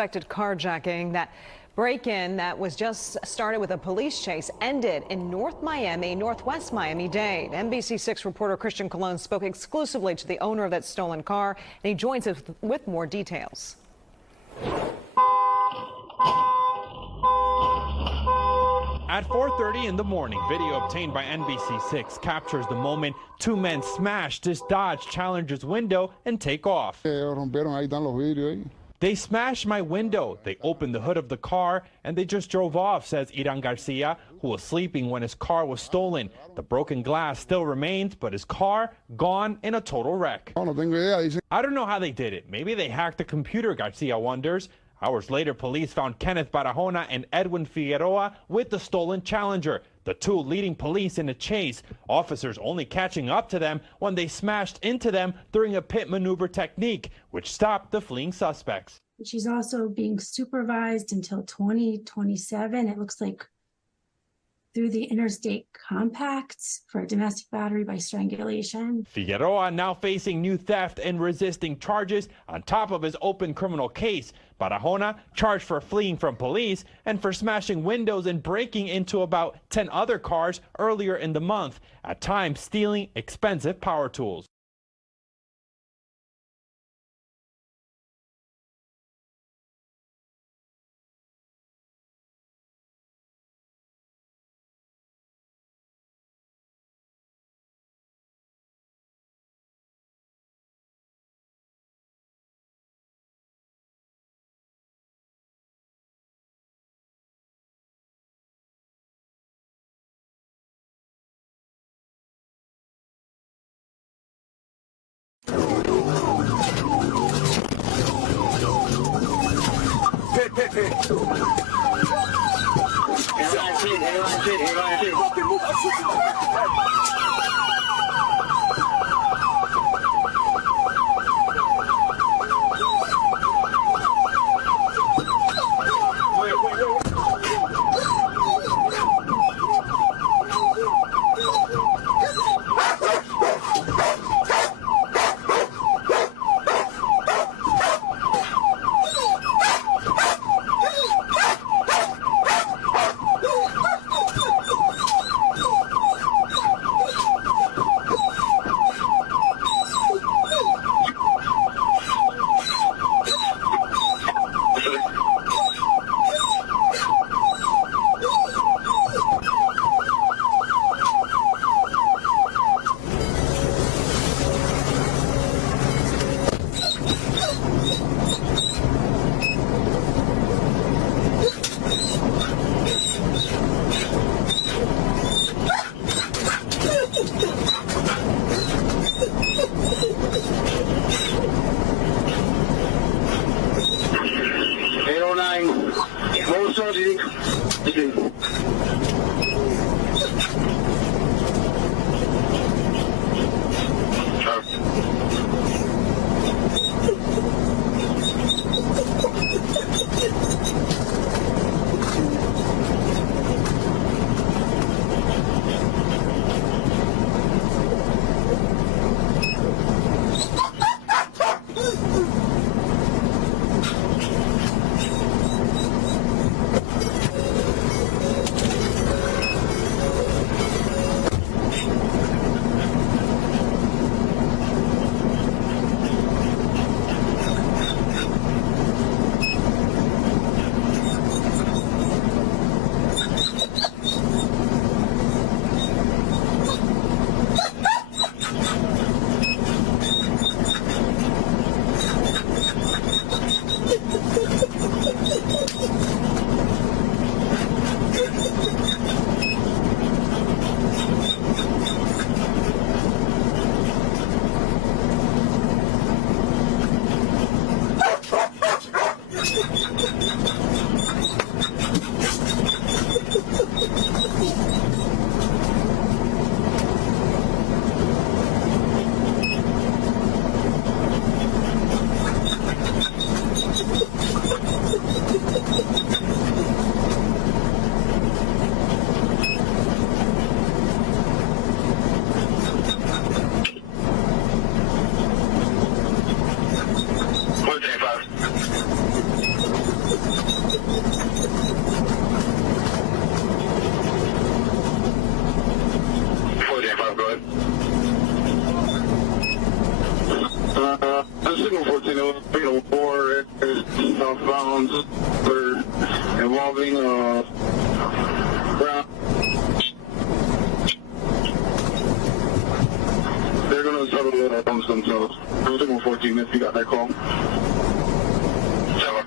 suspected carjacking. That break-in that was just started with a police chase ended in North Miami, Northwest Miami-Dade. NBC6 reporter Christian Colon spoke exclusively to the owner of that stolen car, and he joins us with more details. At 4:30 in the morning, video obtained by NBC6 captures the moment two men smash this Dodge Challenger's window and take off. They smashed my window, they opened the hood of the car, and they just drove off, says Iran Garcia, who was sleeping when his car was stolen. The broken glass still remains, but his car gone in a total wreck. I don't know how they did it. Maybe they hacked the computer, Garcia wonders. Hours later, police found Kenneth Barahona and Edwin Figueroa with the stolen Challenger, the two leading police in a chase. Officers only catching up to them when they smashed into them during a pit maneuver technique, which stopped the fleeing suspects. She's also being supervised until 2027. It looks like through the interstate compacts for domestic battery by strangulation. Figueroa now facing new theft and resisting charges on top of his open criminal case. Barahona charged for fleeing from police and for smashing windows and breaking into about 10 other cars earlier in the month, at times stealing expensive power tools. southbound involving ground. They're going to settle it amongst themselves. 14 minutes, you got that call? Seven.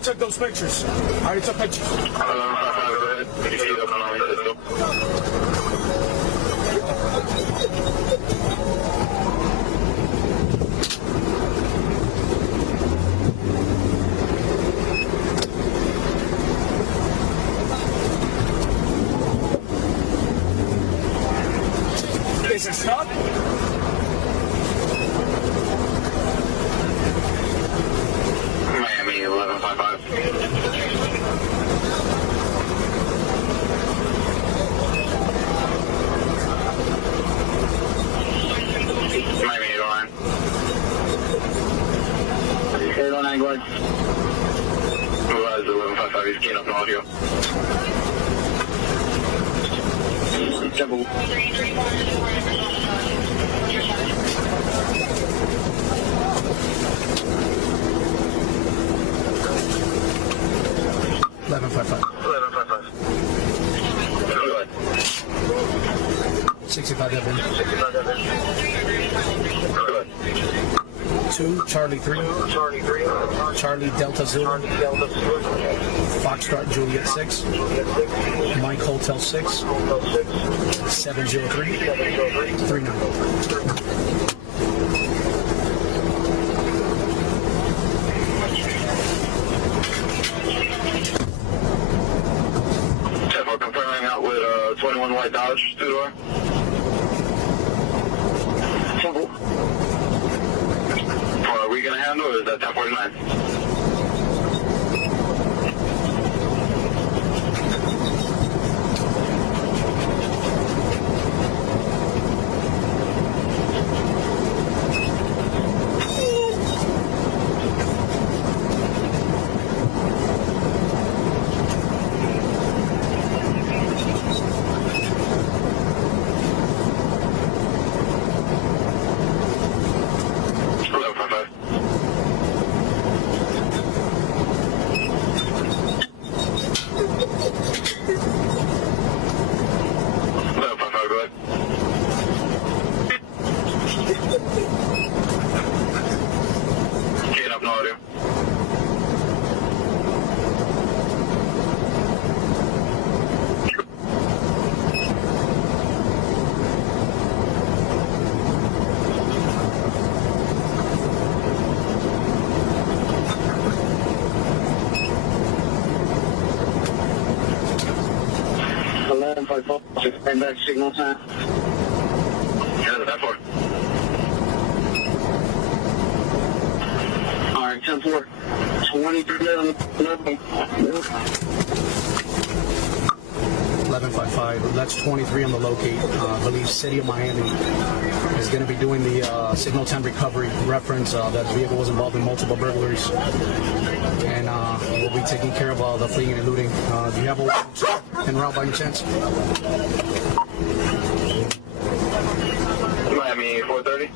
Took those pictures. I already took pictures. Is it stuck? Miami 1155. Miami 809. 809, go ahead. Rise 1155, he's keying up an audio. Temple. 65 Evan. 2 Charlie 3. Charlie Delta Zulu. Foxtrot Juliet 6. Mike Hotel 6. 703. 39. Confirming out with 21 White Dodge, 2-door. Simple. Are we going to handle or is that 1049? 5-4, bring back signal time. Yeah, that's 5-4. All right, 10-4. 23 on the 1155. That's 23 on the locate. I believe City of Miami is going to be doing the signal 10 recovery reference. That vehicle was involved in multiple burglaries. And we'll be taking care of the fleeing and eluding. Do you have a en route by any chance? Miami 430.